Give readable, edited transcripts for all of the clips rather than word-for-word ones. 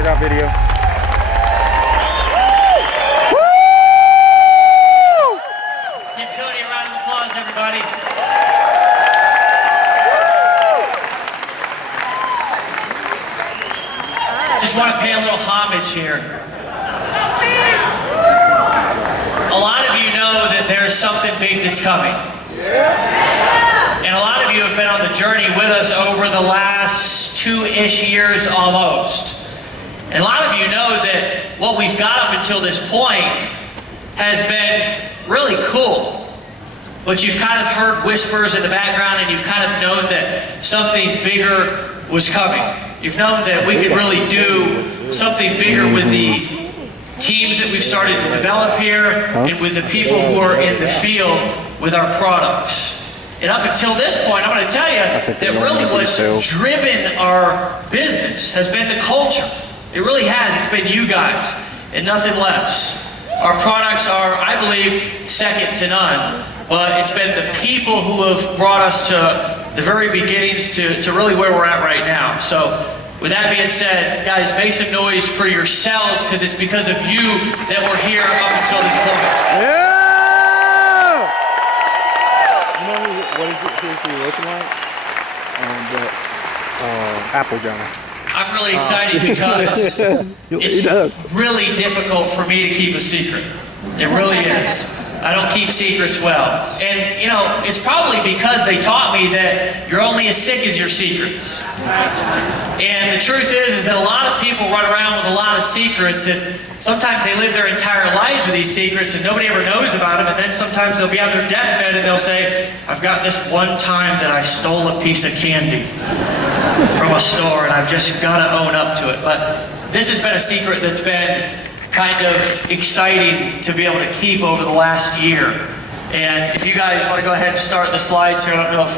I got video. Give Cody a round of applause, everybody. Just want to pay a little homage here. A lot of you know that there's something big that's coming. And a lot of you have been on the journey with us over the last 2-ish years almost. And a lot of you know that what we've got up until this point has been really cool. But you've kind of heard whispers in the background, and you've kind of known that something bigger was coming. You've known that we could really do something bigger with the teams that we've started to develop here and with the people who are in the field with our products. And up until this point, I'm going to tell you that really what's driven our business has been the culture. It really has. It's been you guys and nothing less. Our products are, I believe, second to none. But it's been the people who have brought us to the very beginnings to really where we're at right now. So with that being said, guys, make some noise for yourselves, because it's because of you that we're here up until this point. Yeah! You know what is it seriously looking like? Apple guy. I'm really excited because it's really difficult for me to keep a secret. It really is. I don't keep secrets well. And, you know, it's probably because they taught me that you're only as sick as your secrets. And the truth is that a lot of people run around with a lot of secrets, and sometimes they live their entire lives with these secrets and nobody ever knows about them, and then sometimes they'll be on their deathbed and they'll say, I've got this one time that I stole a piece of candy from a store and I've just got to own up to it. But this has been a secret that's been kind of exciting to be able to keep over the last year. And if you guys want to go ahead and start the slides here, I don't know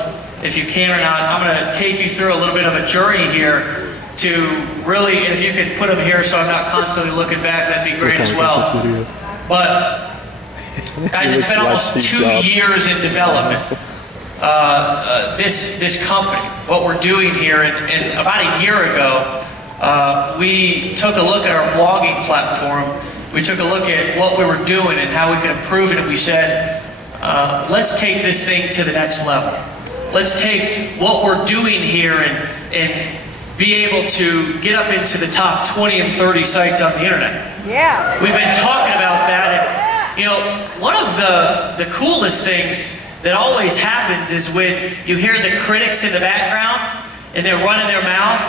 if you can or not, I'm going to take you through a little bit of a journey here to really, and if you could put them here so I'm not constantly looking back, that'd be great as well. But guys, it's been almost 2 years in development. This company, what we're doing here, and about a year ago, we took a look at our blogging platform. We took a look at what we were doing and how we could improve it, and we said, let's take this thing to the next level. Let's take what we're doing here and be able to get up into the top 20 and 30 sites on the internet. Yeah. We've been talking about that, and you know, one of the coolest things that always happens is when you hear the critics in the background and they're running their mouth,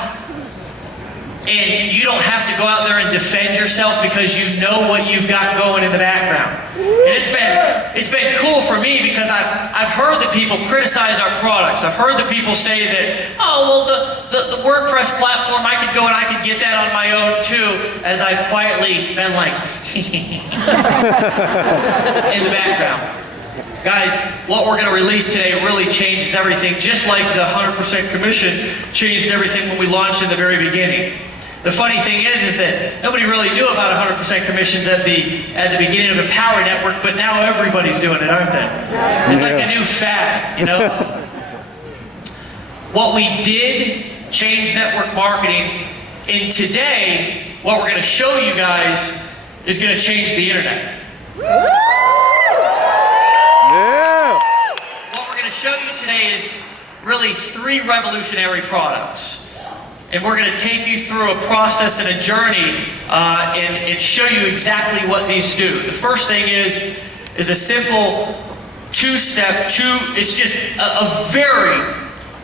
and you don't have to go out there and defend yourself because you know what you've got going in the background. And it's been cool for me because I've heard that people criticize our products. I've heard that people say that, oh, well, the WordPress platform, I could go and I could get that on my own too, as I've quietly been like, in the background. Guys, what we're going to release today really changes everything, just like the 100% commission changed everything when we launched in the very beginning. The funny thing is that nobody really knew about 100% commissions at the beginning of the Power Network, but now everybody's doing it, aren't they? It's like a new fad, you know? What we did change network marketing, and today, what we're going to show you guys is going to change the internet. What we're going to show you today is really 3 revolutionary products. And we're going to take you through a process and a journey and show you exactly what these do. The first thing is a simple 2-step, it's just a very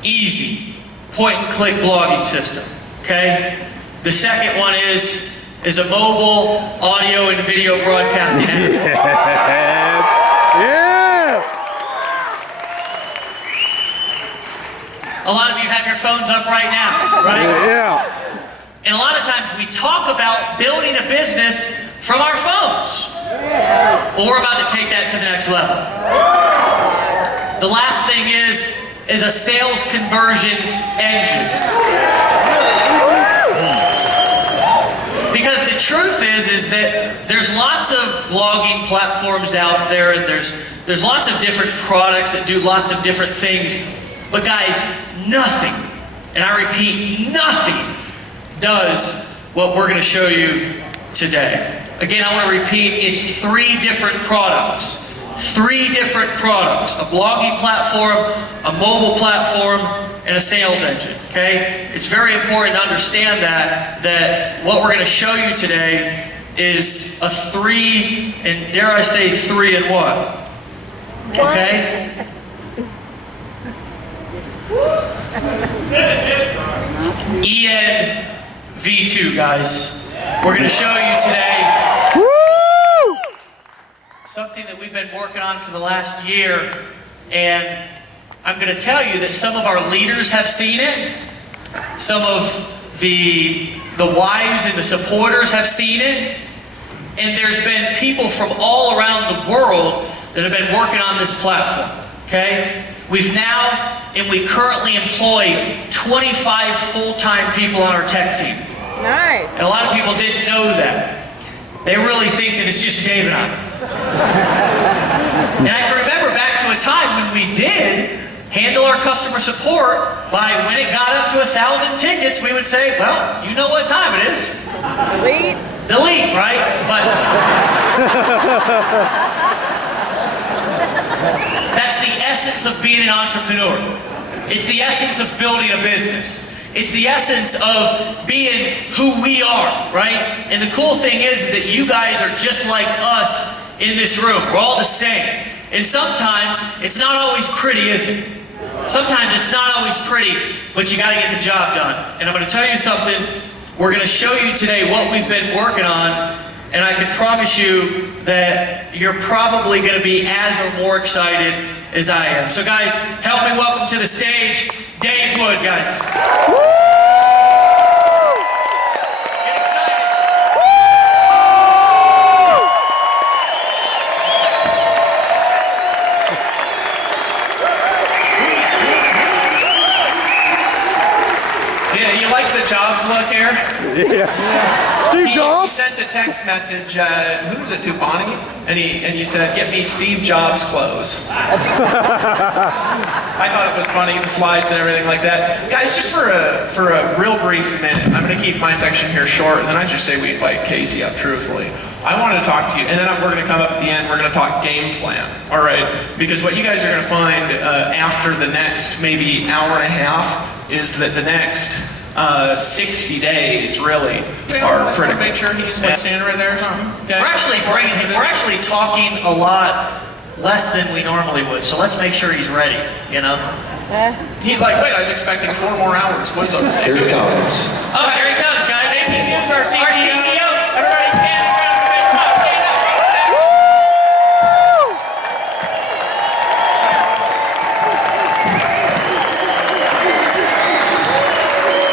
easy point-and-click blogging system, okay? The second one is a mobile audio and video broadcasting app. Yeah! A lot of you have your phones up right now, right? Yeah. And a lot of times we talk about building a business from our phones. Well, we're about to take that to the next level. The last thing is a sales conversion engine. Because the truth is that there's lots of blogging platforms out there, and there's lots of different products that do lots of different things. But guys, nothing, and I repeat, nothing does what we're going to show you today. Again, I want to repeat, it's 3 different products. 3 different products. A blogging platform, a mobile platform, and a sales engine, okay? It's very important to understand that what we're going to show you today is a 3, and dare I say 3 in what? Okay? ENV2, guys. We're going to show you today something that we've been working on for the last year, and I'm going to tell you that some of our leaders have seen it, some of the wives and the supporters have seen it, and there's been people from all around the world that have been working on this platform, okay? We've now, and we currently employ 25 full-time people on our tech team. Nice. And a lot of people didn't know that. They really think that it's just Dave and I. And I can remember back to a time when we did handle our customer support by when it got up to 1,000 tickets, we would say, well, you know what time it is. Delete. Delete, right? But that's the essence of being an entrepreneur. It's the essence of building a business. It's the essence of being who we are, right? And the cool thing is that you guys are just like us in this room. We're all the same. And sometimes it's not always pretty, is it? Sometimes it's not always pretty, but you got to get the job done. And I'm going to tell you something. We're going to show you today what we've been working on, and I can promise you that you're probably going to be as or more excited as I am. So guys, help me welcome to the stage Dave Wood, guys. Get excited. Yeah, you like the Jobs look here? Yeah. Steve Jobs? He sent a text message, who was it, to Bonnie? And you said, get me Steve Jobs clothes. I thought it was funny, the slides and everything like that. Guys, just for a real brief minute, I'm going to keep my section here short, and then I just say we invite Casey up, truthfully. I wanted to talk to you, and then we're going to come up at the end, we're going to talk game plan, all right? Because what you guys are going to find after the next maybe hour and a half is that the next 60 days really are critical. Make sure he's standing right there or something. Yeah. We're actually talking a lot less than we normally would, so let's make sure he's ready, you know? He's like, wait, I was expecting 4 more hours. What's on the stage? Here he comes. Oh, here he comes, guys. Here's our CTO. Our CTO. Everybody stand around. Come on, stand up.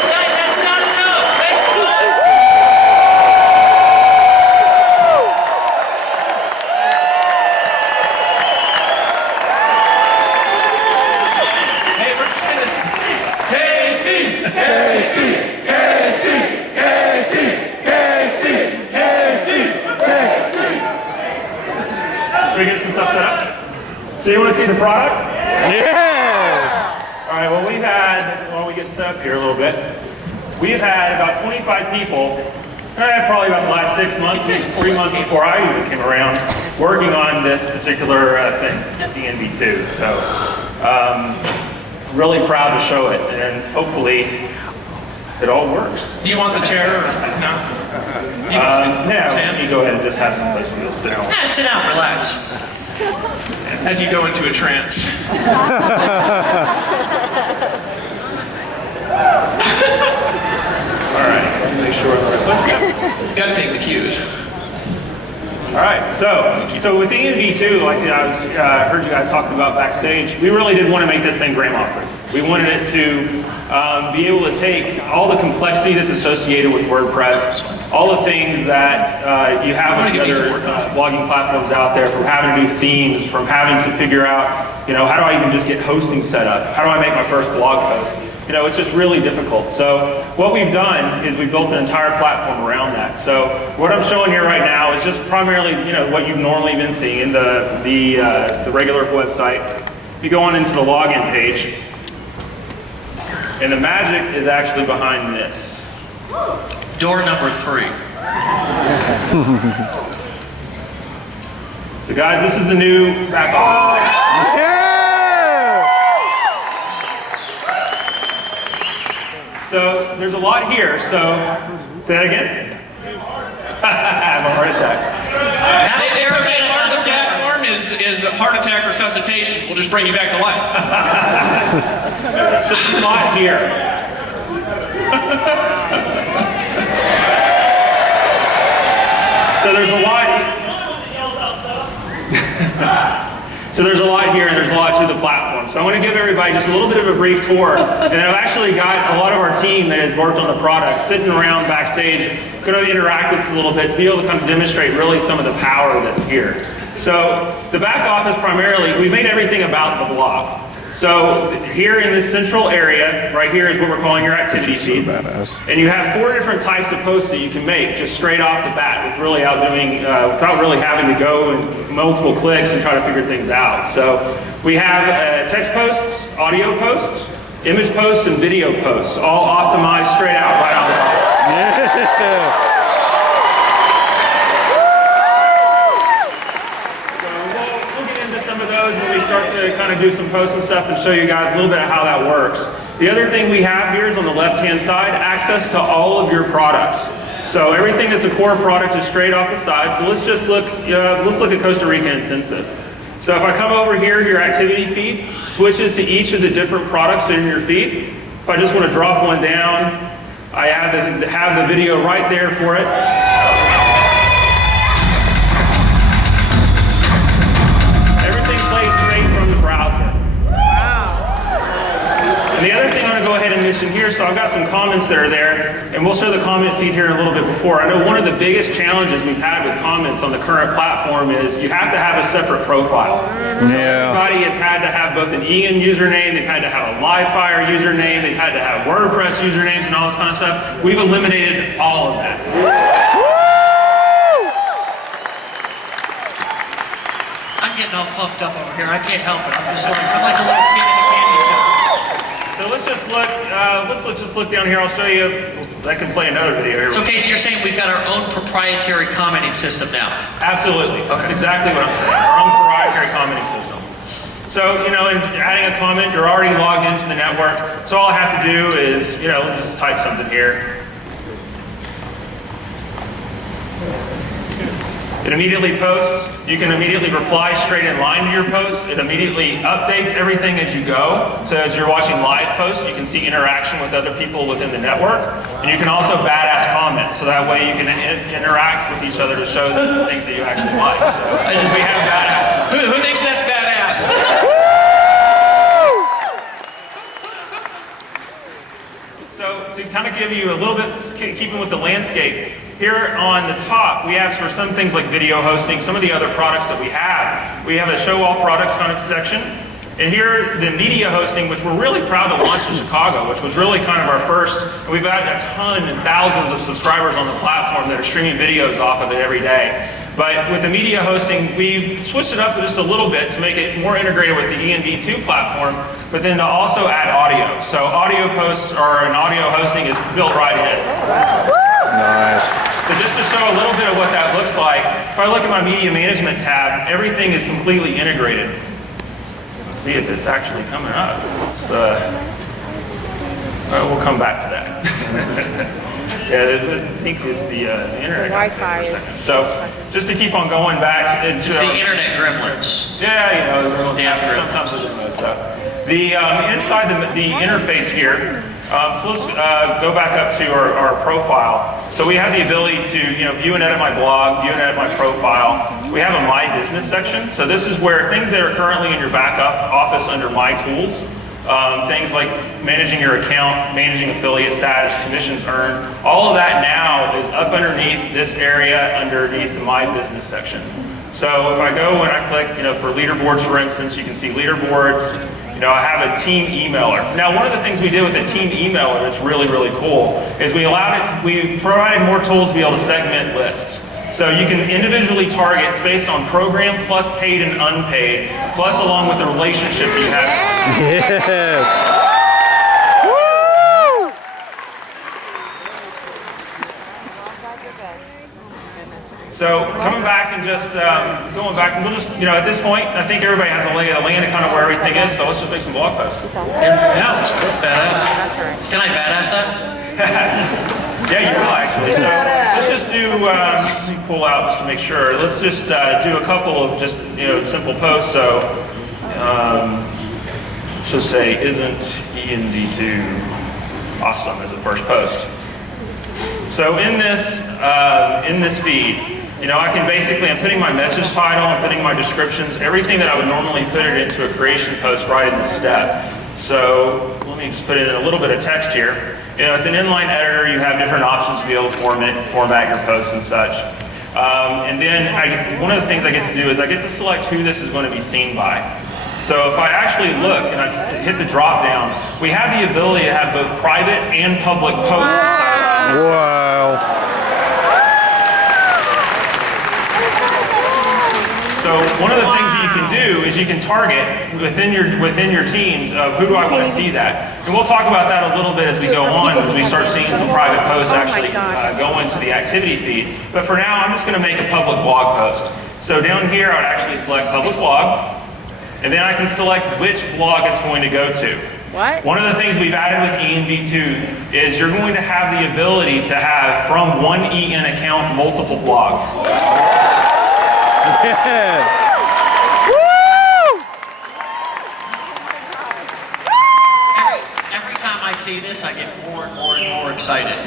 Guys, that's not enough. That's good. Hey, we're just gonna Casey. Can we get some stuff set up? So you want to see the product? Yes! All right, well while we get set up here a little bit, we've had about 25 people, probably about the last 6 months, maybe 3 months before I even came around, working on this particular thing, the ENV2. So, really proud to show it, and hopefully it all works. Do you want the chair or no? Yeah, you go ahead and just have some place for this down. Yeah, sit down, relax. As you go into a trance. All right, let's make sure that Gotta take the cues. All right, so with the ENV2, like I heard you guys talking about backstage, we really did want to make this thing grandma-proof. We wanted it to be able to take all the complexity that's associated with WordPress, all the things that you have with other blogging platforms out there, from having to do themes, from having to figure out, how do I even just get hosting set up? How do I make my first blog post? It's just really difficult. So what we've done is we've built an entire platform around that. So what I'm showing here right now is just primarily, what you've normally been seeing in the regular website. You go on into the login page, and the magic is actually behind this. Door number 3. So guys, this is the new back office. Yeah! So there's a lot here, so say that again. I have a heart attack. Every part of the platform is a heart attack resuscitation. We'll just bring you back to life. So there's a lot here. So there's a lot. So there's a lot here, and there's a lot to the platform. So I want to give everybody just a little bit of a brief tour. And I've actually got a lot of our team that has worked on the product sitting around backstage, going to interact with us a little bit to be able to kind of demonstrate really some of the power that's here. So the back office primarily, we made everything about the blog. So here in this central area, right here is what we're calling your activity feed. And you have 4 different types of posts that you can make just straight off the bat with really without really having to go and multiple clicks and try to figure things out. So we have text posts, audio posts, image posts, and video posts, all optimized straight out right on the box. Yeah. When we start to kind of do some posts and stuff and show you guys a little bit of how that works. The other thing we have here is on the left-hand side, access to all of your products. So everything that's a core product is straight off the side. So let's just look at Costa Rica Intensive. So if I come over here, your activity feed switches to each of the different products in your feed. If I just want to drop one down, I have the video right there for it. And the other thing I'm going to go ahead and mention here, so I've got some comments that are there, and we'll show the comment feed here in a little bit before. I know one of the biggest challenges we've had with comments on the current platform is you have to have a separate profile. So everybody has had to have both an EN username, they've had to have a Livefire username, they've had to have WordPress usernames and all this kind of stuff. We've eliminated all of that. I'm getting all pumped up over here. I can't help it. I'm like a little kid in a candy shop. So let's just look down here. I'll show you. I can play another video here. So Casey, you're saying we've got our own proprietary commenting system now? Absolutely. Okay. That's exactly what I'm saying. Our own proprietary commenting system. So, in adding a comment, you're already logged into the network. So all I have to do is, just type something here. It immediately posts. You can immediately reply straight in line to your post. It immediately updates everything as you go. So as you're watching live posts, you can see interaction with other people within the network. And you can also badass comment. So that way you can interact with each other to show the things that you actually like. So we have badass. Who thinks that's badass? So to kind of give you a little bit, keeping with the landscape, here on the top, we have for some things like video hosting, some of the other products that we have a show all products kind of section. And here, the media hosting, which we're really proud to launch in Chicago, which was really kind of our first, and we've got a ton and thousands of subscribers on the platform that are streaming videos off of it every day. But with the media hosting, we've switched it up just a little bit to make it more integrated with the ENV2 platform, but then to also add audio. So audio posts and audio hosting is built right in. Nice. So just to show a little bit of what that looks like, if I look at my media management tab, everything is completely integrated. Let's see if it's actually coming up. We'll come back to that. Yeah, I think it's the internet. Wi-Fi. So just to keep on going back into It's the internet gremlins. Yeah, Damn sometimes it does stuff. The inside the interface here. So let's go back up to our profile. So we have the ability to view and edit my blog, view and edit my profile. We have a My Business section. So this is where things that are currently in your backup office under My Tools, things like managing your account, managing affiliate status, commissions earned, all of that now is up underneath this area underneath the My Business section. So if I go and I click, for leaderboards, for instance, you can see leaderboards. I have a team emailer. Now, one of the things we did with the team emailer that's really, really cool is we provided more tools to be able to segment lists. So you can individually target based on program plus paid and unpaid, plus along with the relationships you have. Yes. So coming back and just going back, and we'll just, at this point, I think everybody has a lay of the land of kind of where everything is, so let's just make some blog posts. Yeah, badass. Can I badass that? Yeah, you will actually. So let's just do, let me pull out just to make sure. Let's just do a couple of just, simple posts. So let's just say, isn't ENV2 awesome as a first post? So in this feed, I can basically, I'm putting my message title, I'm putting my descriptions, everything that I would normally put it into a creation post right in the step. So let me just put in a little bit of text here. It's an inline editor. You have different options to be able to format your posts and such. And then one of the things I get to do is I get to select who this is going to be seen by. So if I actually look and I hit the drop down, we have the ability to have both private and public posts inside. Wow. So one of the things that you can do is you can target within your teams of who do I want to see that. And we'll talk about that a little bit as we go on, as we start seeing some private posts actually go into the activity feed. But for now, I'm just going to make a public blog post. So down here, I would actually select public blog, and then I can select which blog it's going to go to. What? One of the things we've added with ENV2 is you're going to have the ability to have, from one EN account, multiple blogs. Yes. Every time I see this, I get more and more excited,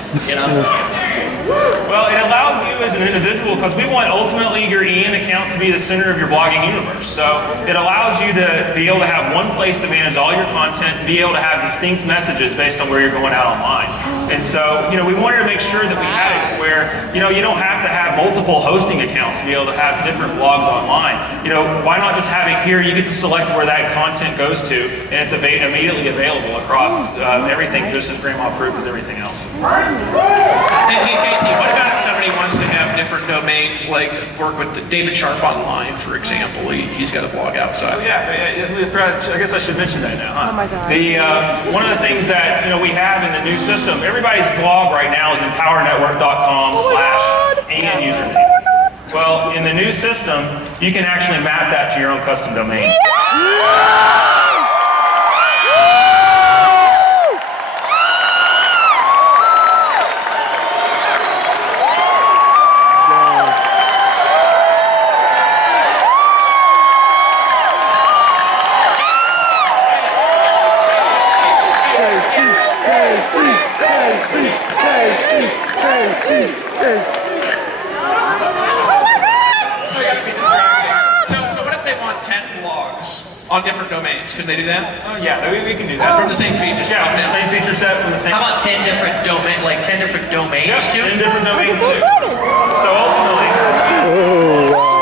Well, it allows you as an individual, because we want ultimately your EN account to be the center of your blogging universe. So it allows you to be able to have one place to manage all your content, be able to have distinct messages based on where you're going out online. And so, we wanted to make sure that we had it where, you don't have to have multiple hosting accounts to be able to have different blogs online. Why not just have it here? You get to select where that content goes to, and it's immediately available across everything, just as grandma-proof as everything else. Hey, Casey, what about if somebody wants to have different domains, like work with David Sharp Online, for example? He's got a blog outside. Oh, yeah, I guess I should mention that now, huh? Oh my God. One of the things that we have in the new system, everybody's blog right now is empowernetwork.com/and username. Well, in the new system, you can actually map that to your own custom domain. So what if they want 10 blogs on different domains? Could they do that? Oh, yeah, we can do that. From the same feed, just drop the down. same feature set from the same. How about 10 different domains too? 10 different domains too. So ultimately, Oh, wow.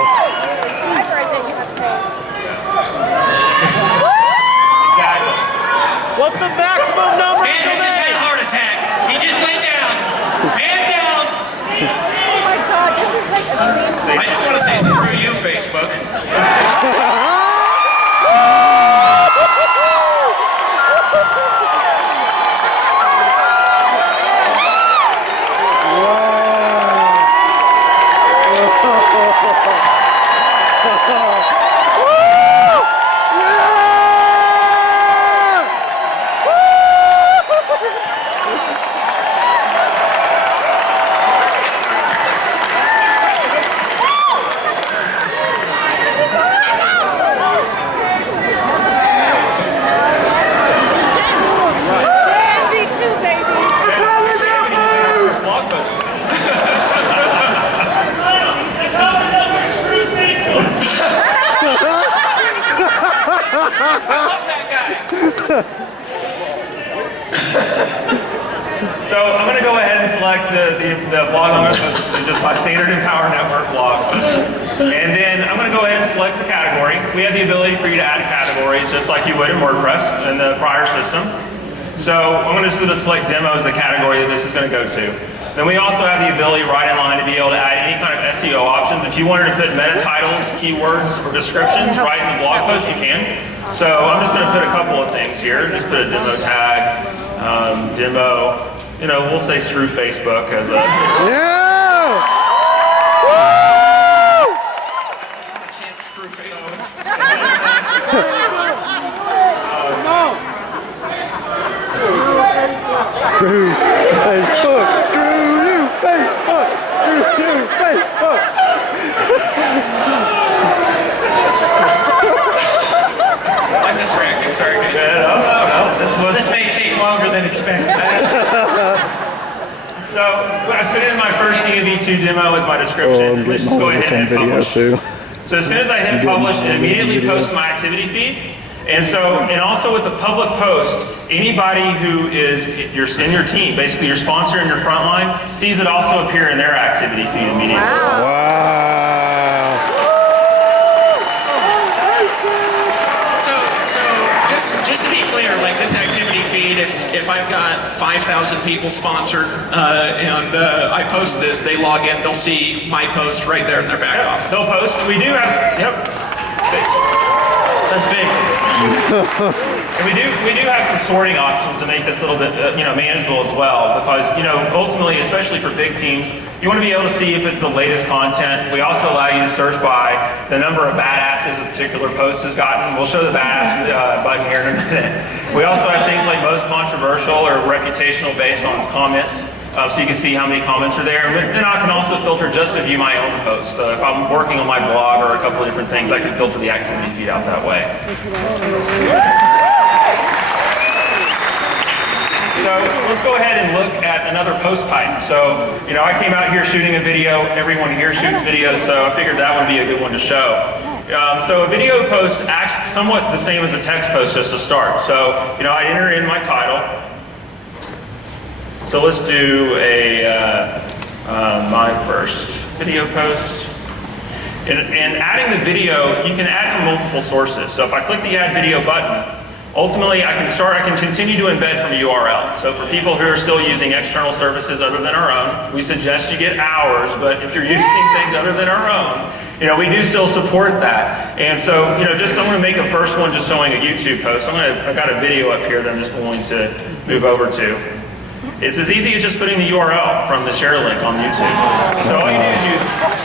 exactly. What's the maximum number? And he just had a heart attack. He just went down. And down. Oh my God, this is like a dream. I just want to say screw you, Facebook. Blog post. So I'm going to go ahead and select the blog I'm going to post, just my standard Empower Network blog. And then I'm going to go ahead and select the category. We have the ability for you to add categories just like you would in WordPress in the prior system. So I'm going to just select demo as the category that this is going to go to. Then we also have the ability right in line to be able to add any kind of SEO options. If you wanted to put meta titles, keywords, or descriptions right in the blog post, you can. So I'm just going to put a couple of things here. Just put a demo tag, demo. We'll say screw Facebook as a. Yeah! I can't screw Facebook. Screw Facebook. Screw you, Facebook. Screw you, Facebook. I'm misreacting, sorry guys. No. This may take longer than expected. So I put in my first ENV2 demo as my description. Let's just go ahead and hit publish. So as soon as I hit publish, it immediately posts my activity feed. And also with the public post, anybody who is in your team, basically your sponsor and your frontline, sees it also appear in their activity feed immediately. Wow. So just to be clear, like this activity feed, if I've got 5,000 people sponsored and I post this, they log in, they'll see my post right there in their back office. They'll post. We do have, That's big. And we do have some sorting options to make this a little bit manageable as well, because ultimately, especially for big teams, you want to be able to see if it's the latest content. We also allow you to search by the number of badasses a particular post has gotten. We'll show the badass button here in a minute. We also have things like most controversial or reputational based on comments. So you can see how many comments are there. But then I can also filter just to view my own posts. So if I'm working on my blog or a couple of different things, I can filter the activity feed out that way. So let's go ahead and look at another post type. So, I came out here shooting a video. Everyone here shoots videos, so I figured that would be a good one to show. So a video post acts somewhat the same as a text post just to start. So, I enter in my title. So let's do my first video post. And adding the video, you can add from multiple sources. So if I click the add video button, ultimately I can continue to embed from a URL. So for people who are still using external services other than our own, we suggest you get ours, but if you're using things other than our own, we do still support that. And so, I'm going to make a first one just showing a YouTube post. I've got a video up here that I'm just going to move over to. It's as easy as just putting the URL from the share link on YouTube. So all you do is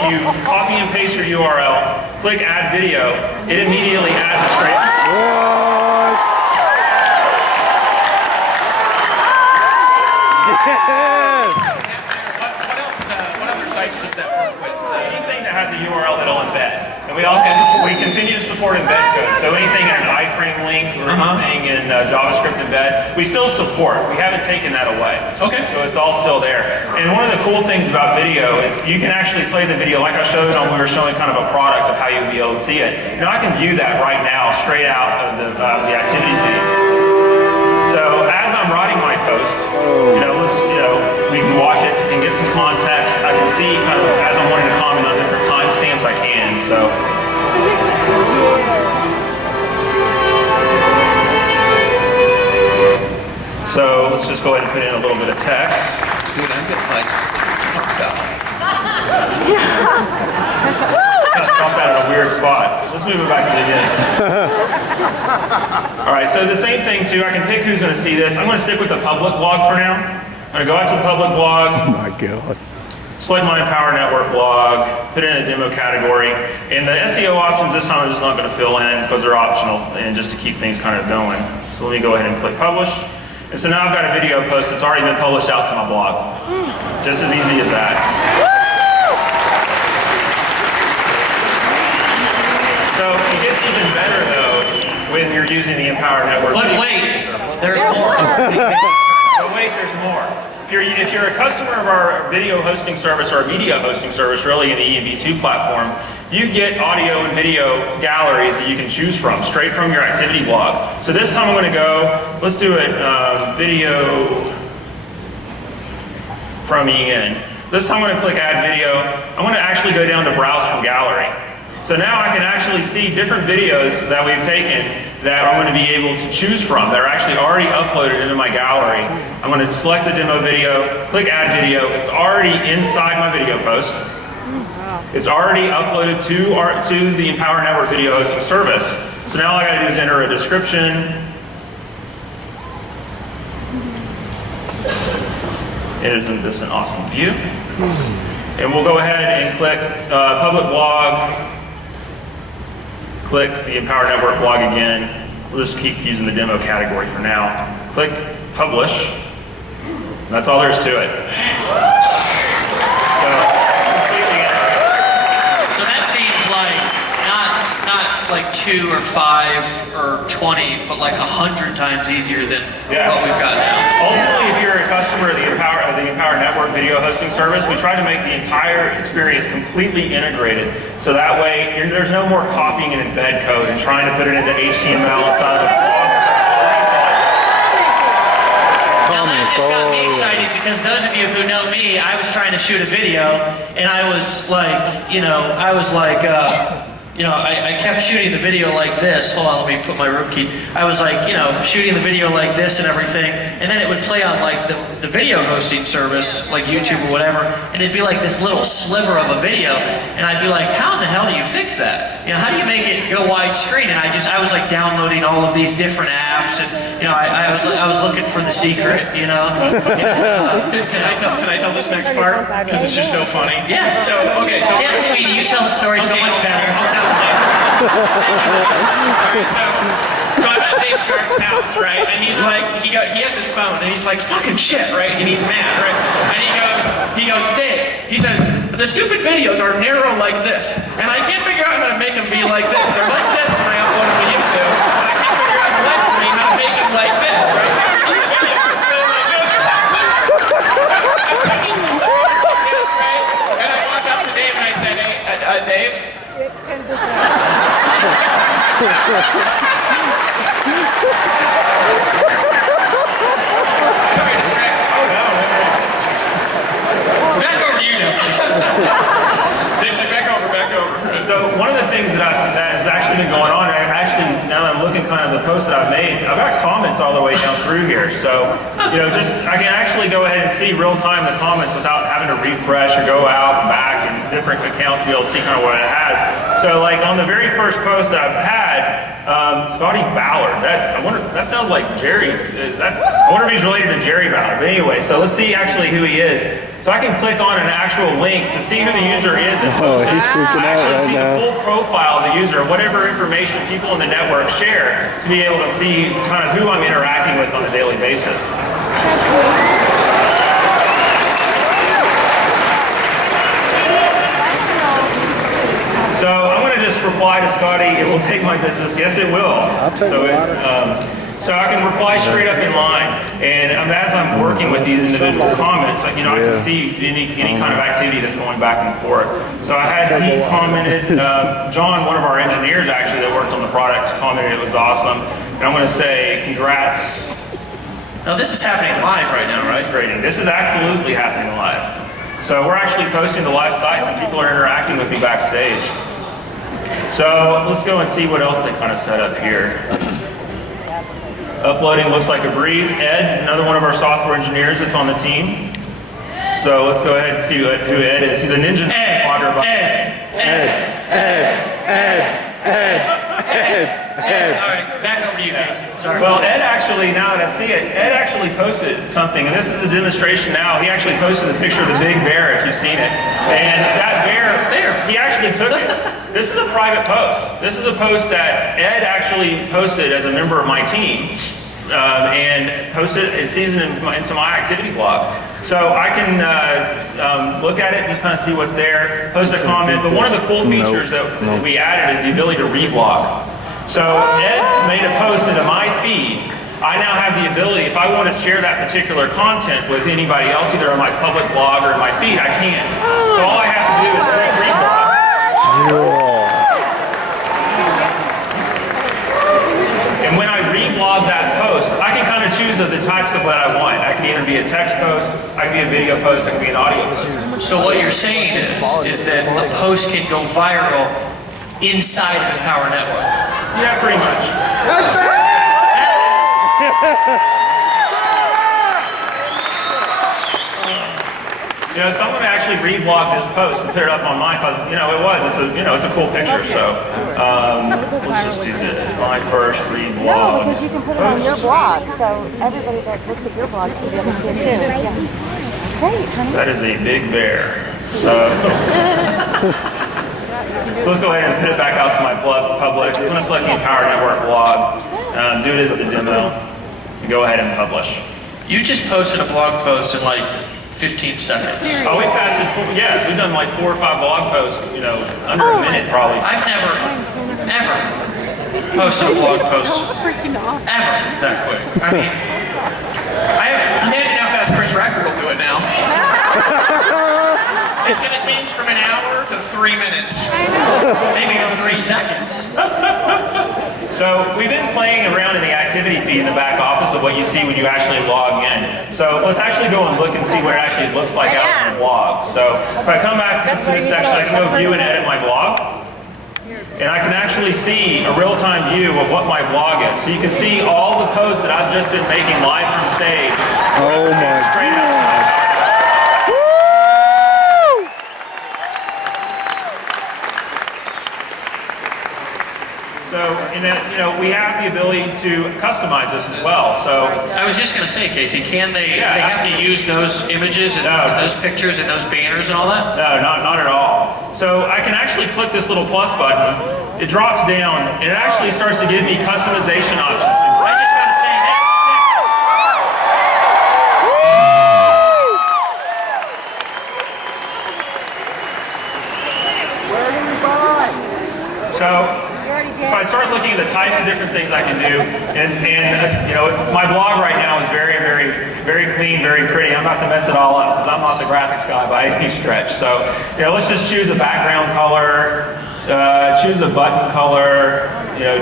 you copy and paste your URL, click add video, it immediately adds it straight. What? Yes! What other sites does that work with? Anything that has a URL that'll embed. And we also we continue to support embed code. So anything in an iframe link or anything in JavaScript embed, we still support. We haven't taken that away. Okay. So it's all still there. And one of the cool things about video is you can actually play the video like I showed on, we were showing kind of a product of how you'll be able to see it. I can view that right now straight out of the activity feed. So as I'm writing my post, we can watch it and get some context. I can see kind of as I'm wanting to comment on different timestamps I can. So let's just go ahead and put in a little bit of text. Dude, I'm getting like pumped up. Kind of stopped that at a weird spot. Let's move it back to the beginning. All right, so the same thing too. I can pick who's going to see this. I'm going to stick with the public blog for now. I'm going to go out to the public blog. Oh my God. Select my Empower Network blog, put in a demo category, and the SEO options this time I'm just not going to fill in because they're optional and just to keep things kind of going. So let me go ahead and click publish. And so now I've got a video post that's already been published out to my blog. Just as easy as that. So it gets even better though when you're using the Empower Network. But wait, there's more. So wait, there's more. If you're a customer of our video hosting service or a media hosting service, really in the ENV2 platform, you get audio and video galleries that you can choose from, straight from your activity blog. So this time I'm going to go, let's do a video from EN. This time I'm going to click add video. I'm going to actually go down to browse from gallery. So now I can actually see different videos that we've taken that I'm going to be able to choose from that are actually already uploaded into my gallery. I'm going to select the demo video, click add video. It's already inside my video post. It's already uploaded to the Empower Network video hosting service. So now all I got to do is enter a description. Isn't this an awesome view? And we'll go ahead and click public blog, click the Empower Network blog again. We'll just keep using the demo category for now. Click publish. That's all there is to it. So, completely in. So that seems like not like 2 or 5 or 20, but like 100 times easier than what we've got now. Ultimately, if you're a customer of the Empower Network video hosting service, we try to make the entire experience completely integrated. So that way, there's no more copying and embed code and trying to put it into HTML inside of the blog. Now that just got me excited because those of you who know me, I was trying to shoot a video and I was like, I kept shooting the video like this. Hold on, let me put my room key. I was like, shooting the video like this and everything, and then it would play on like the video hosting service, like YouTube or whatever, and it'd be like this little sliver of a video, and I'd be like, how in the hell do you fix that? How do you make it go widescreen? And I was like downloading all of these different apps, and I was looking for the secret, Can I tell this next part? Because it's just so funny. Yeah. So Sweetie, you tell the story so much better. I'll tell it later. So I'm at Dave Shark's house, right? And he's like, he has his phone, and he's like, fucking shit, right? And he's mad, right? And he goes, Dave, he says, the stupid videos are narrow like this, and I can't figure out how to make them be like this. They're like this when I upload them to YouTube, and I can't figure out the life of me how to make them like this, right? How do you get it to feel like this? Right? And I walked up to Dave and I said, hey, Dave? 10%. Sorry to distract. Oh no. Back over to you now. Dave, back over. So one of the things that has actually been going on, now that I'm looking kind of the posts that I've made, I've got comments all the way down through here. So, I can actually go ahead and see real time the comments without having to refresh or go out and back and different accounts to be able to see kind of what it has. So like on the very first post that I've had, Scotty Ballard, that sounds like Jerry's. I wonder if he's related to Jerry Ballard. But anyway, so let's see actually who he is. So I can click on an actual link to see who the user is that posted. He's freaking out right see now. the full profile of the user, whatever information people in the network share, to be able to see kind of who I'm interacting with on a daily basis. So I'm going to just reply to Scotty, it will take my business. Yes, it will. So I can reply straight up in line, and as I'm working with these individual comments, I can see any kind of activity that's going back and forth. So I had he commented, John, one of our engineers actually that worked on the product, commented it was awesome, and I'm going to say congrats. Now this is happening live right now, right? This is absolutely happening live. So we're actually posting to live sites, and people are interacting with me backstage. So let's go and see what else they kind of set up here. Uploading looks like a breeze. Ed is another one of our software engineers that's on the team. So let's go ahead and see who Ed is. He's a ninja blogger. Ed. All right, back over to you guys. Sorry. Well, Ed actually, now that I see it, Ed actually posted something, and this is a demonstration now. He actually posted a picture of the big bear, if you've seen it. And that bear, he actually took it. This is a private post. This is a post that Ed actually posted as a member of my team, and posted and sees it into my activity blog. So I can look at it, just kind of see what's there, post a comment. But one of the cool features that we added is the ability to reblog. So Ed made a post into my feed. I now have the ability, if I want to share that particular content with anybody else, either on my public blog or in my feed, I can. So all I have to do is click reblog. And when I reblog that post, I can kind of choose the types of what I want. I can either be a text post, I can be a video post, I can be an audio post. So what you're saying is that the post can go viral inside of the Empower Network. Yeah, pretty much. Someone actually reblogged this post and put it up on mine because it's a cool picture. So let's just do this. It's my first reblog. No, because you can put it on your blog, so everybody that looks at your blog can be able to see it too. Yeah. Great, honey. That is a big bear. So let's go ahead and put it back out to my public. I'm going to select the Empower Network blog, do it as the demo, and go ahead and publish. You just posted a blog post in like 15 seconds. Oh, we passed it. Yeah, we've done like 4 or 5 blog posts, under a minute probably. I've never, ever posted a blog post ever that quick. I mean, imagine how fast Chris Racker will do it now. It's going to change from an hour to 3 minutes. Maybe even 3 seconds. So we've been playing around in the activity feed in the back office of what you see when you actually log in. So let's actually go and look and see what it actually looks like out in the blog. So if I come back into this section, I can go view and edit my blog. And I can actually see a real-time view of what my blog is. So you can see all the posts that I've just been making live from stage. Oh my God. So, and then, we have the ability to customize this as well. So, I was just going to say, Casey, can they, Yeah, they have to use those images and those pictures and those banners and all that? no, not at all. So I can actually click this little plus button. It drops down, and it actually starts to give me customization options. I just got to say that. So if I start looking at the types of different things I can do, and my blog right now is very, very, very clean, very pretty. I'm about to mess it all up because I'm not the graphics guy by any stretch. So let's just choose a background color, choose a button color,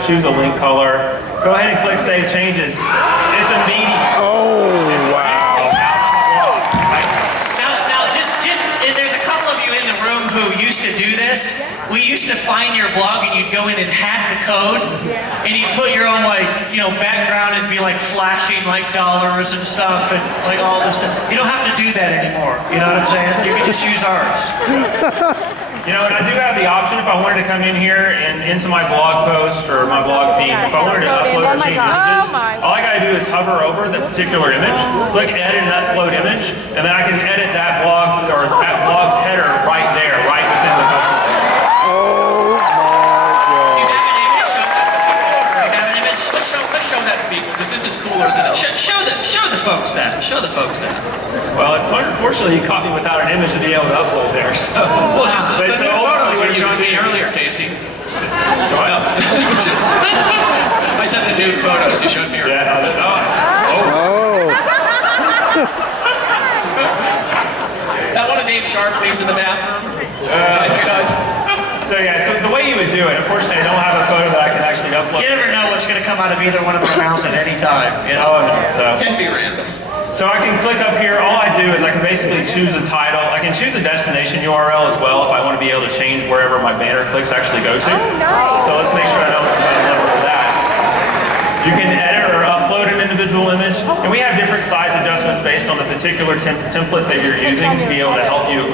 choose a link color. Go ahead and click Save Changes. It's immediate. Oh, wow. Now, just there's a couple of you in the room who used to do this. We used to find your blog and you'd go in and hack the code and you'd put your own background and be like flashing like dollars and stuff and like all this stuff. You don't have to do that anymore. You know what I'm saying? You can just use ours. And I do have the option if I wanted to come in here and into my blog post or my blog feed, if I wanted to upload or change images, all I gotta do is hover over the particular image, click edit and upload image, and then I can edit that blog or that blog's header right there, right within the custom. Oh my You God. have an image? You have an image? Let's show that to people because this is cooler than show the folks that. Show the folks that. Well, unfortunately, you caught me without an image to be able to upload there. So, Well, just the so new photos what you showed me earlier, Casey. I said the new photos you showed me earlier. Yeah. Oh. That one of Dave Sharpley's in the bathroom. So the way you would do it, unfortunately, I don't have a photo that I can actually upload. You never know what's going to come out of either one of our mouths at any time. Oh no. So. Can be random. So I can click up here. All I do is I can basically choose a title. I can choose a destination URL as well if I want to be able to change wherever my banner clicks actually go to. nice. So let's make sure I don't remember that. You can edit or upload an individual image, and we have different size adjustments based on the particular template that you're using to be able to help you,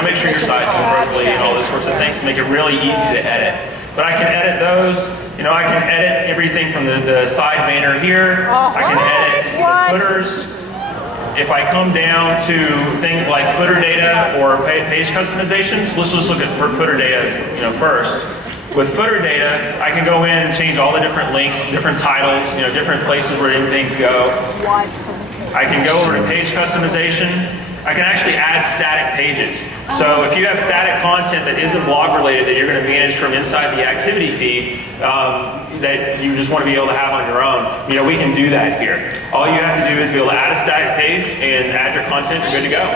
make sure your size is appropriately and all those sorts of things to make it really easy to edit. But I can edit those. I can edit everything from the side banner here. I can edit the footers. If I come down to things like footer data or page customizations, let's just look at footer data, first. With footer data, I can go in and change all the different links, different titles, different places where things go. I can go over to page customization. I can actually add static pages. So if you have static content that isn't blog related that you're going to manage from inside the activity feed that you just want to be able to have on your own, we can do that here. All you have to do is be able to add a static page and add your content, you're good to go.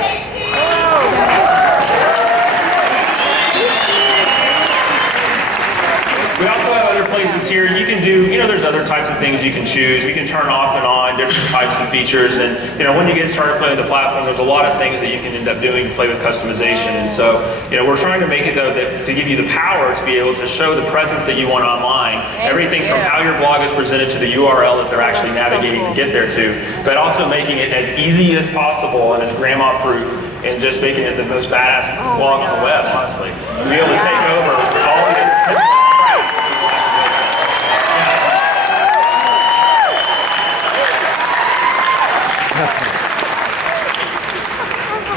We also have other places here. You can do, there's other types of things you can choose. We can turn off and on different types of features. And, when you get started playing the platform, there's a lot of things that you can end up doing to play with customization. And so, we're trying to make it, though, to give you the power to be able to show the presence that you want online. Everything from how your blog is presented to the URL that they're actually navigating to get there to, but also making it as easy as possible and as grandma-proof and just making it the most badass blog on the web, honestly. To be able to take over all the other tips.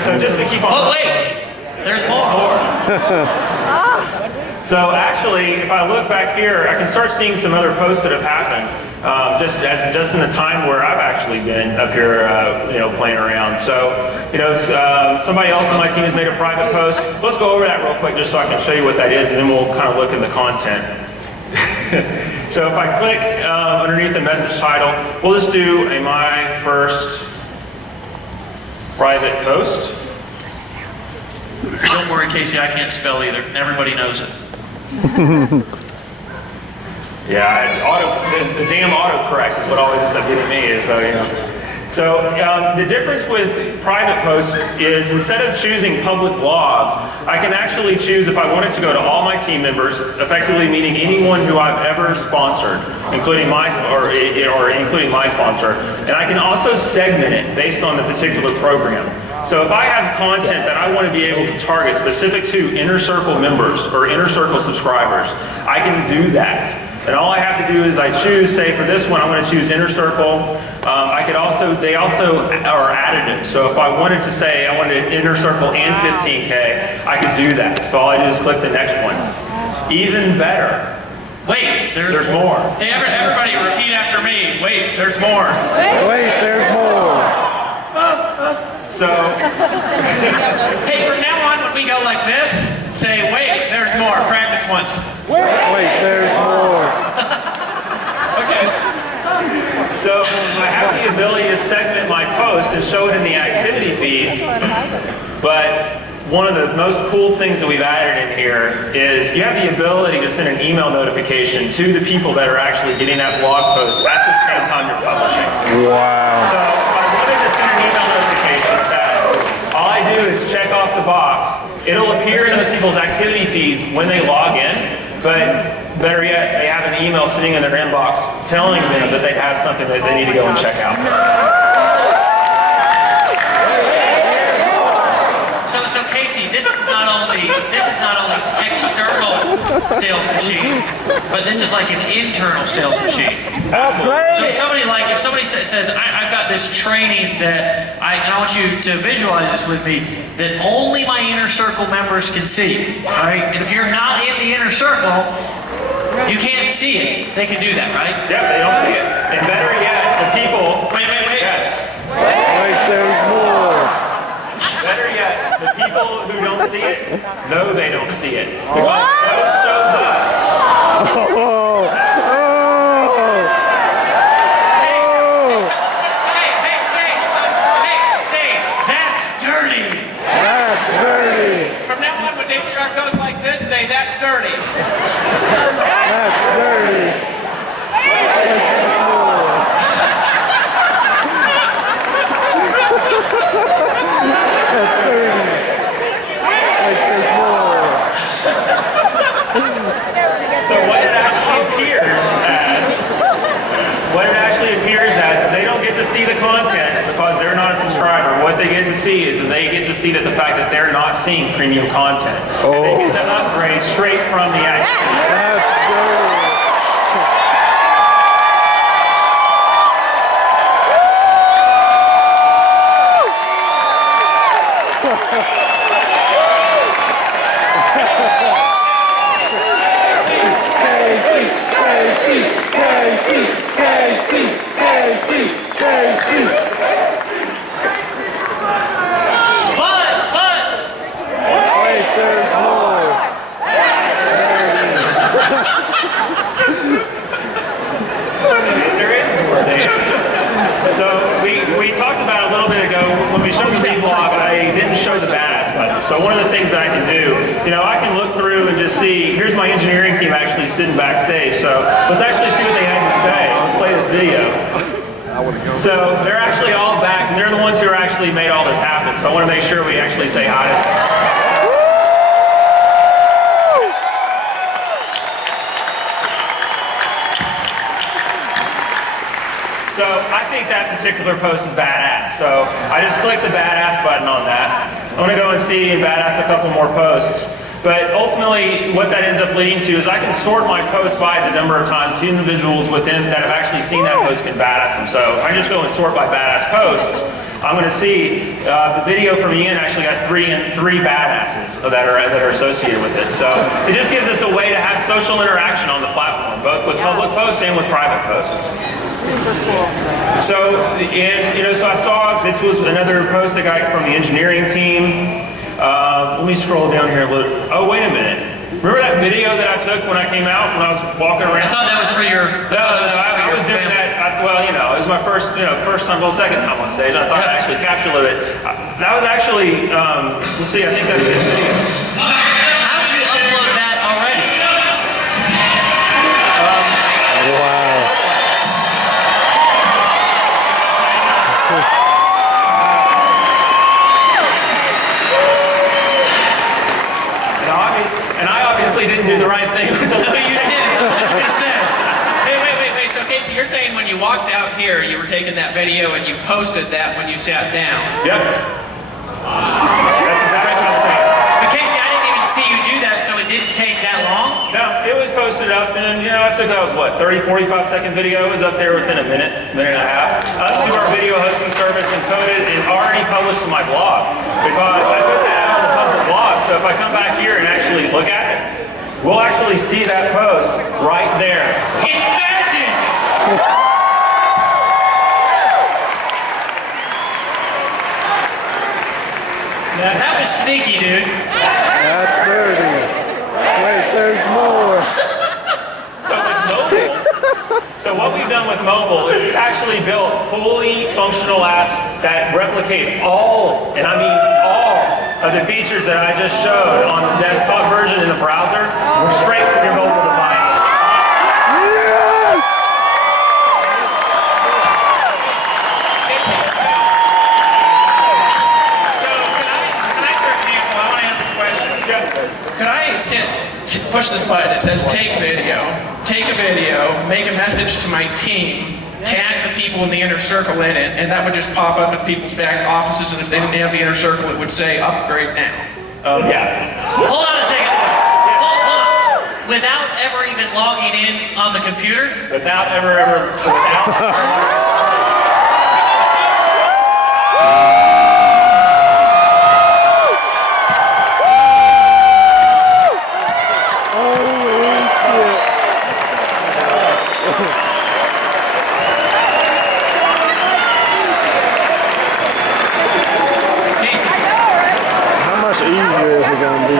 So just to keep on. Oh, wait. There's more. So actually, if I look back here, I can start seeing some other posts that have happened just in the time where I've actually been up here, playing around. So, somebody else on my team has made a private post. Let's go over that real quick just so I can show you what that is, and then we'll kind of look in the content. So if I click underneath the message title, we'll just do my first private post. Don't worry, Casey, I can't spell either. Everybody knows it. Yeah, the damn autocorrect is what always ends up getting me. So the difference with private posts is instead of choosing public blog, I can actually choose if I wanted to go to all my team members, effectively meaning anyone who I've ever sponsored, including my sponsor, and I can also segment it based on the particular program. So if I have content that I want to be able to target specific to Inner Circle members or Inner Circle subscribers, I can do that. And all I have to do is I choose, say for this one, I'm going to choose Inner Circle. They also are additive. So if I wanted to say I wanted Inner Circle and 15K, I could do that. So all I do is click the next one. Even better. Wait, there's more. Hey, everybody, repeat after me. Wait, there's more. Wait, there's more. So, Hey, from now on, when we go like this, say, wait, there's more. Practice once. Wait, there's more. Okay. So I have the ability to segment my post and show it in the activity feed, but one of the most cool things that we've added in here is you have the ability to send an email notification to the people that are actually getting that blog post at the same time you're publishing. Wow. So if I wanted to send an email notification that all I do is check off the box. It'll appear in those people's activity feeds when they log in, but better yet, they have an email sitting in their inbox telling them that they have something that they need to go and check out. So Casey, this is not only external sales machine, but this is like an internal sales machine. So if somebody says, I've got this training that and I want you to visualize this with me, that only my Inner Circle members can see, right? And if you're not in the Inner Circle, you can't see it. They can do that, right? Yeah, they don't see it. And better yet, the people... Wait. Yeah. Wait, there's more. Better yet, the people who don't see it know they don't see it. Because the post shows up. Say, that's dirty. That's dirty. From now on, when Dave Shark goes like this, say, that's dirty. That's dirty. That's dirty. Like there's more. So what it actually appears as is they don't get to see the content because they're not a subscriber. What they get to see is they get to see the fact that they're not seeing premium content. And they get an upgrade straight from the app. That's dirty. Wait, there's more. There is more there. So we talked about a little bit ago when we showed the reblog, I didn't show the badass button. So one of the things that I can do, I can look through and just see, here's my engineering team actually sitting backstage. So let's actually see what they had to say. Let's play this video. So they're actually all back, and they're the ones who actually made all this happen. So I want to make sure we actually say hi to them. So I think that particular post is badass. So I just click the badass button on that. I want to go and see and badass a couple more posts. But ultimately, what that ends up leading to is I can sort my posts by the number of times the individuals within that have actually seen that post can badass them. So I just go and sort by badass posts. I'm going to see the video from Ian actually got three badasses that are associated with it. So it just gives us a way to have social interaction on the platform, both with public posts and with private posts. Super cool. So, so I saw this was another post I got from the engineering team. Let me scroll down here a little. Oh, wait a minute. Remember that video that I took when I came out, when I was walking around? I thought that was for your... I was doing that. It was my first time, second time on stage. I thought I actually captured it. That was actually, let's see, I think that's this video. How'd you upload that already? Wow. And I obviously didn't do the right thing. No, you didn't. I was just going to say. Hey, wait. So, Casey, you're saying when you walked out here, you were taking that video and you posted that when you sat down. Yep. That's exactly what I'm saying. But, Casey, I didn't even see you do that, so it didn't take that long? No, it was posted up, and I took that was what, 30, 45-second video. It was up there within a minute and a half. To our video hosting service encoded and already published to my blog because I put that out on the public blog. So if I come back here and actually look at it, we'll actually see that post right there. It's magic! That was sneaky, dude. That's dirty. Wait, there's more. So what we've done with mobile is we've actually built fully functional apps that replicate all, and I mean all, of the features that I just showed on the desktop version in the browser. We're straight from your mobile device. Yes! So, can I, for example, I want to ask a question. Could I push this button that says take a video, make a message to my team, tag the people in the inner circle in it, and that would just pop up in people's back offices, and if they didn't have the inner circle, it would say upgrade now. Yeah. Hold on a second. Hold on. Without ever even logging in on the computer? Without. How much easier is it going to be?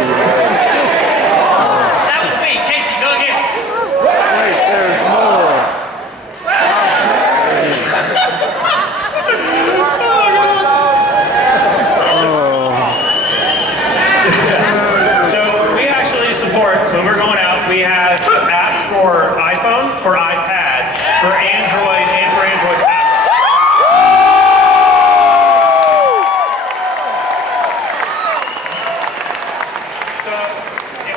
That was me. Casey, go again. Wait, there's more. So we actually support, when we're going out, we have apps for iPhone, for iPad, for Android, and for Android tablet. So and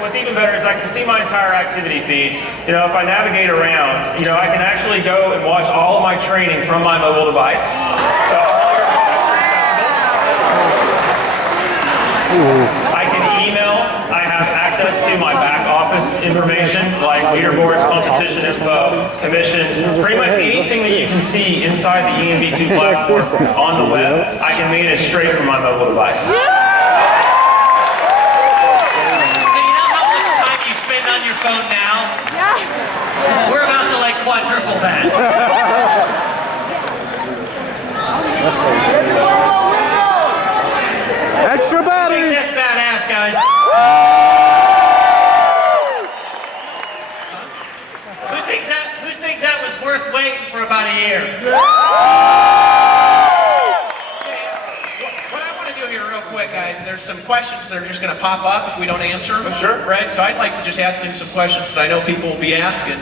what's even better is I can see my entire activity feed. If I navigate around, I can actually go and watch all of my training from my mobile device. So I can email, I have access to my back office information, like leaderboards, competition info, commissions, pretty much anything that you can see inside the ENV2 platform on the web, I can manage straight from my mobile device. So you know how much time you spend on your phone now? Yeah. We're about to quadruple that. Extra I think batteries! that's badass, guys. Who thinks that was worth waiting for about a year? What I want to do here real quick, guys, there's some questions that are just going to pop up if we don't answer them. Sure. Right? So I'd like to just ask him some questions that I know people will be asking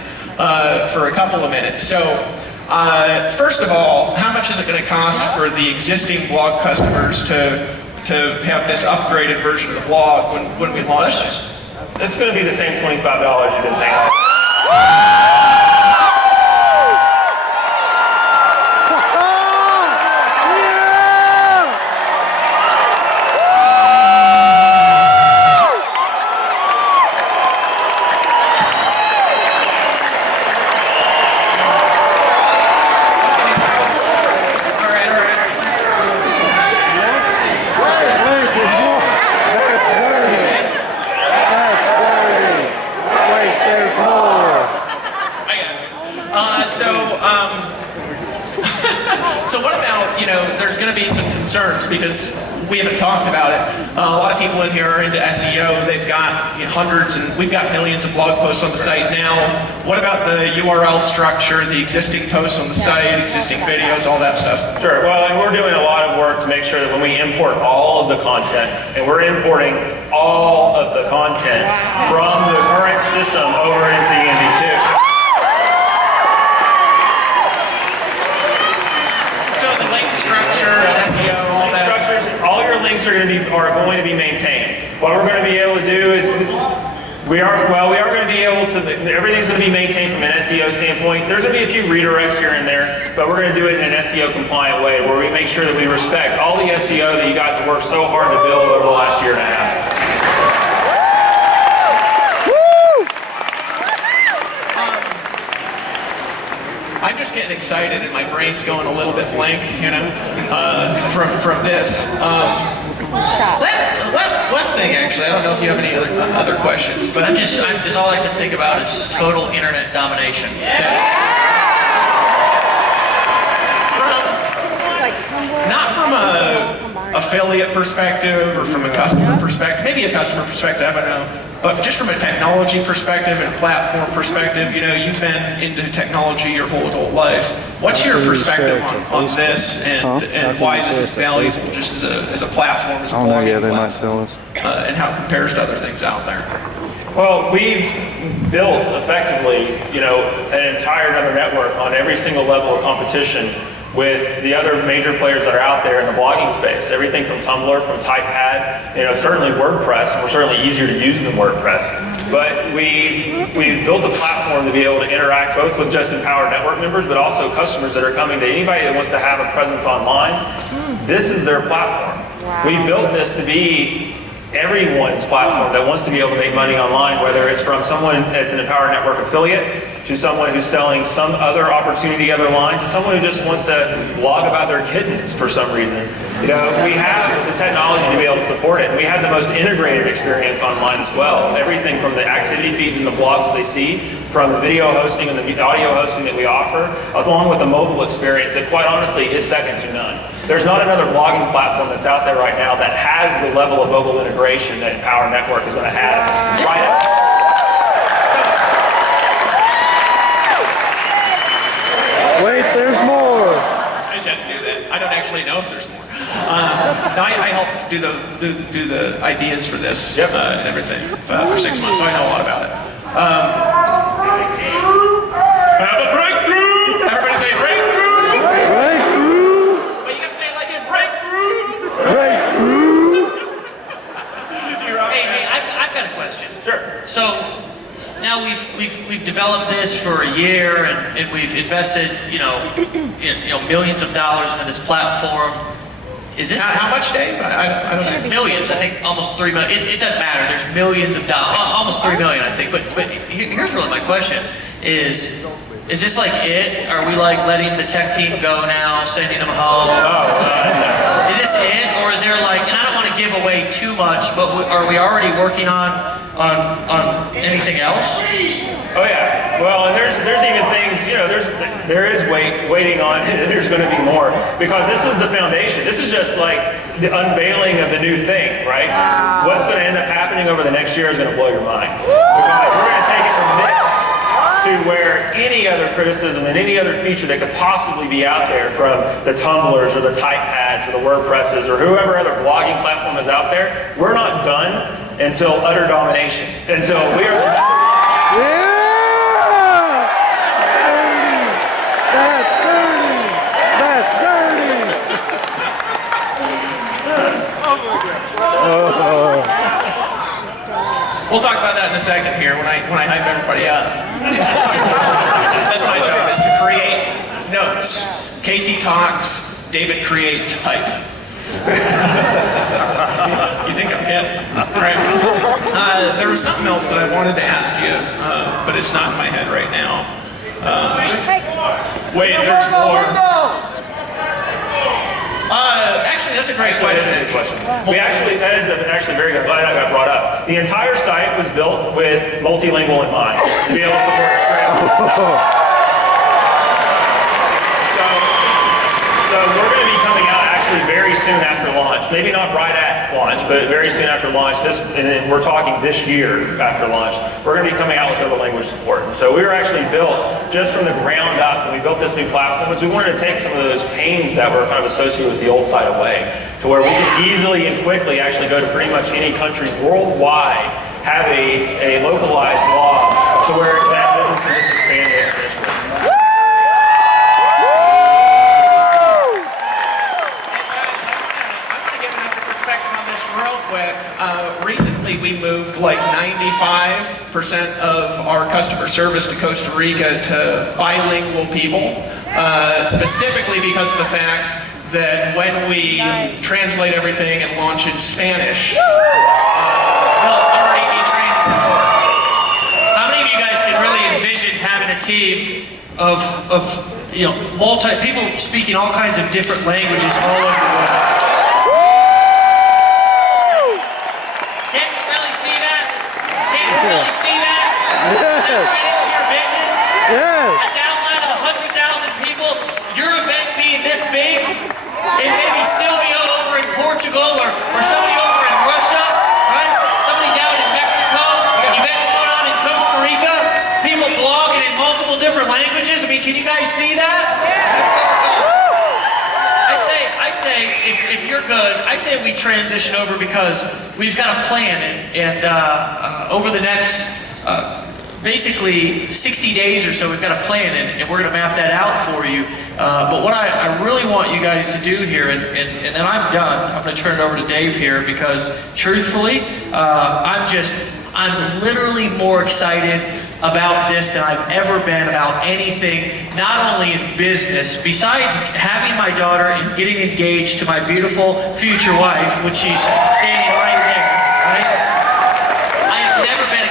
for a couple of minutes. So, first of all, how much is it going to cost for the existing blog customers to have this upgraded version of the blog when we launch this? It's going to be the same $25 you've been paying. because we haven't talked about it. A lot of people in here are into SEO. They've got hundreds, and we've got millions of blog posts on the site now. What about the URL structure, the existing posts on the site, existing videos, all that stuff? Sure. Well, and we're doing a lot of work to make sure that when we import all of the content, and we're importing all of the content from the current system over into ENV2. So the link structures, SEO, all that. Structures, all your links are going to be maintained. What we're going to be able to do is we are going to be able to, everything's going to be maintained from an SEO standpoint. There's going to be a few redirects here and there, but we're going to do it in an SEO compliant way where we make sure that we respect all the SEO that you guys have worked so hard to build over the last year and a half. I'm just getting excited and my brain's going a little bit blank, from this. Last thing, actually, I don't know if you have any other questions, but it's all I can think about is total internet domination. Not from a affiliate perspective or from a customer perspective, maybe a customer perspective, I don't know, but just from a technology perspective and a platform perspective, you've been into technology your whole adult life. What's your perspective on this and why this is valuable just as a platform, as a blogging platform, and how it compares to other things out there? Well, we've built effectively, an entire another network on every single level of competition with the other major players that are out there in the blogging space. Everything from Tumblr, from Typepad, certainly WordPress, and we're certainly easier to use than WordPress. But we've built a platform to be able to interact both with just Empowered Network members, but also customers that are coming to anybody that wants to have a presence online. This is their platform. Wow. We built this to be everyone's platform that wants to be able to make money online, whether it's from someone that's an Empowered Network affiliate, to someone who's selling some other opportunity other line, to someone who just wants to blog about their kittens for some reason. We have the technology to be able to support it. And we have the most integrated experience online as well. Everything from the activity feeds and the blogs that they see, from the video hosting and the audio hosting that we offer, along with the mobile experience that quite honestly is second to none. There's not another blogging platform that's out there right now that has the level of mobile integration that Empowered Network is going to have right now. Wait, there's more. I shouldn't do that. I don't actually know if there's more. I helped do the ideas for this and everything for 6 months, so I know a lot about it. Have a breakthrough! Everybody say breakthrough! Breakthrough! But you gotta say it like a breakthrough! Breakthrough! Hey, I've got a question. Sure. So now we've developed this for a year and we've invested millions of dollars into this platform. Is this how much, Dave? I don't know. Millions? I think almost 3 million. It doesn't matter. There's millions of dollars, almost 3 million, I think. But here's really my question: Is this like it? Are we like letting the tech team go now, sending them home? Is this it, or is there like? And I don't want to give away too much, but are we already working on anything else? Oh yeah. Well, and there's even things, there is waiting on it, and there's going to be more, because this is the foundation. This is just like the unveiling of the new thing, right? Wow. What's going to end up happening over the next year is going to blow your mind. Because we're going to take it from this to where any other criticism and any other feature that could possibly be out there from the Tumblrs or the Typepads or the WordPresses or whoever other blogging platform is out there, we're not done until utter domination. Until we are... Yeah! That's dirty! That's dirty! We'll talk about that in a second here when I hype everybody up. That's my job, is to create notes. Casey talks, David creates hype. You think I'm kidding? Right. There was something else that I wanted to ask you, but it's not in my head right now. Wait, there's more. Actually, that's a great question. That is actually very good. Glad that got brought up. The entire site was built with multilingual in mind, to be able to support Australia. So we're going to be coming out actually very soon after launch. Maybe not right at launch, but very soon after launch. And then we're talking this year after launch. We're going to be coming out with other language support. And so we were actually built just from the ground up. When we built this new platform, was we wanted to take some of those pains that were kind of associated with the old site away, to where we can easily and quickly actually go to pretty much any country worldwide, have a localized blog, to where that business can just expand exponentially. Real quick, recently we moved like 95% of our customer service to Costa Rica to bilingual people, specifically because of the fact that when we translate everything and launch in Spanish, they'll already be trained to support. How many of you guys can really envision having a team of people speaking all kinds of different languages all over the world? Yes. A downline of 100,000 people, your event being this big, and maybe Silvio over in Portugal or somebody over in Russia, right? Somebody down in Mexico, events going on in Costa Rica, people blogging in multiple different languages. I mean, can you guys see that? That's what we're going. I say, if you're good, I say we transition over because we've got a plan, and over the next basically 60 days or so, we've got a plan, and we're going to map that out for you. But what I really want you guys to do here, and then I'm done. I'm going to turn it over to Dave here, because truthfully, I'm literally more excited about this than I've ever been about anything, not only in business, besides having my daughter and getting engaged to my beautiful future wife, which she's standing right there, right? I have never been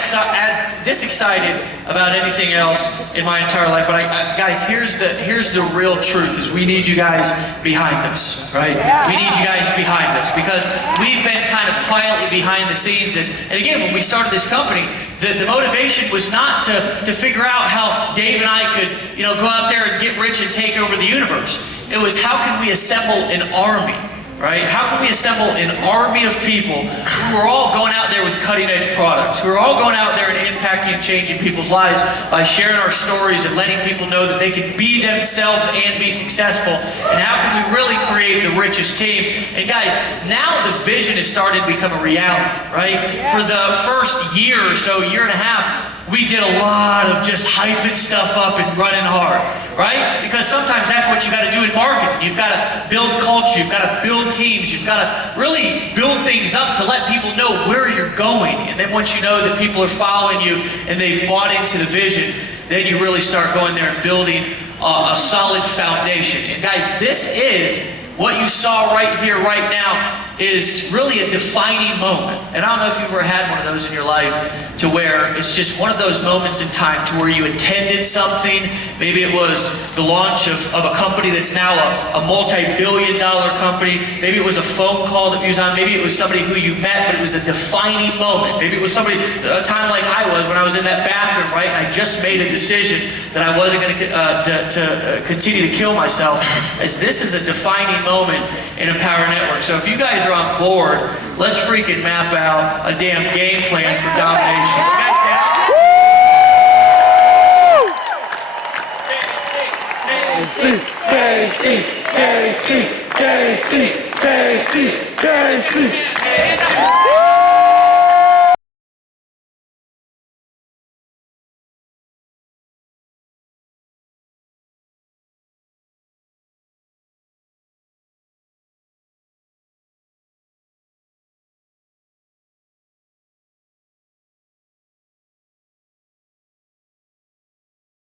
this excited about anything else in my entire life. But guys, here's the real truth: is we need you guys behind us, right? We need you guys behind us, because we've been kind of quietly behind the scenes. And again, when we started this company, the motivation was not to figure out how Dave and I could, go out there and get rich and take over the universe. It was, how can we assemble an army? Right? How can we assemble an army of people who are all going out there with cutting-edge products, who are all going out there and impacting and changing people's lives by sharing our stories and letting people know that they can be themselves and be successful? And how can we really create the richest team? And guys, now the vision is starting to become a reality, right? For the first year or so, year and a half, we did a lot of just hyping stuff up and running hard, right? Because sometimes that's what you got to do in marketing. You've got to build culture, you've got to build teams, you've got to really build things up to let people know where you're going. And then once you know that people are following you and they've bought into the vision, then you really start going there and building a solid foundation. And guys, this is what you saw right here, right now, is really a defining moment. And I don't know if you've ever had one of those in your life, to where it's just one of those moments in time to where you attended something. Maybe it was the launch of a company that's now a multi-billion-dollar company. Maybe it was a phone call that you was on. Maybe it was somebody who you met, but it was a defining moment. Maybe it was somebody, a time like I was when I was in that bathroom, right? And I just made a decision that I wasn't going to continue to kill myself. As this is a defining moment in Empower Network. So if you guys are on board, let's freaking map out a damn game plan for domination. You guys down? KC, KC, KC, KC, KC, KC.